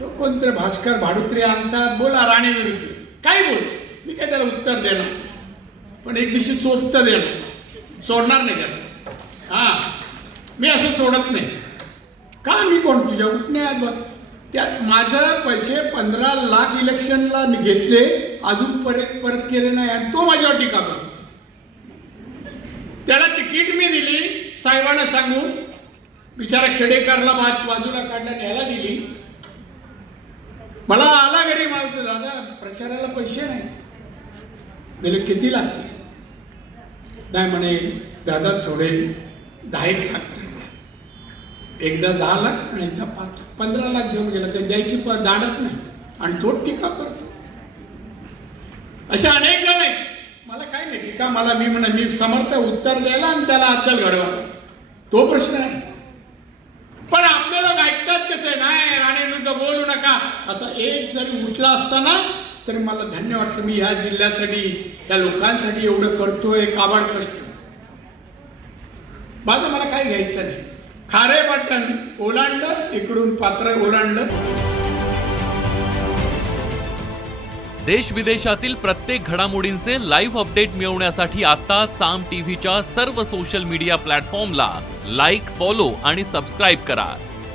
तो कोणतरी भास्कर भाडुत्रे आणतात बोला राणे विरुद्ध. काय बोल. मी काय त्याला उत्तर देणार? पण एक दिवशी चोटतं देणार. सोडणार नाही त्याला. हां. मी असं सोडत नाही. का मी कोण? तुझ्या उठण्यात बघ त्यात माझं पैसे पंधरा लाख इलेक्शनला मी घेतले अजून परत परत केले नाही आणि तो माझ्यावर टीका करतो. त्याला तिकीट मी दिली. साहेबांना सांगून बिचारा खेडेकरला बाजूला काढण्यात याला मला आला घरी मागतो दादा प्रचाराला पैसे नाही. म्हणजे किती लागते नाही म्हणे दादा थोडे दहा एक लाख एकदा दहा लाख आणि एकदा पाच पंधरा लाख घेऊन गेला काही द्यायची प- दाडत नाही. आणि तो टीका करतो. असे अनेक जण आहेत. मला काय नाही टीका मला मी म्हणा मी समर्थ उत्तर द्यायला आणि त्याला अद्दल घडवा. तो प्रश्न आहे पण आपले लोक ऐकतात कसे नाही राणे विरुद्ध बोलू नका असा एक जरी उठला असताना तरी मला धन्य वाटलं मी या जिल्ह्यासाठी या लोकांसाठी एवढं करतोय काबाड कष्ट? माझं मला काय घ्यायचं नाही. खारे बटन ओलांडलं इकडून पात्र ओलांडलं. देश विदेशातील प्रत्येक घडामोडींचे लाईव्ह अपडेट मिळवण्यासाठी आता साम टीव्हीच्या सर्व सोशल मीडिया प्लॅटफॉर्मला लाईक फॉलो आणि सबस्क्राईब करा.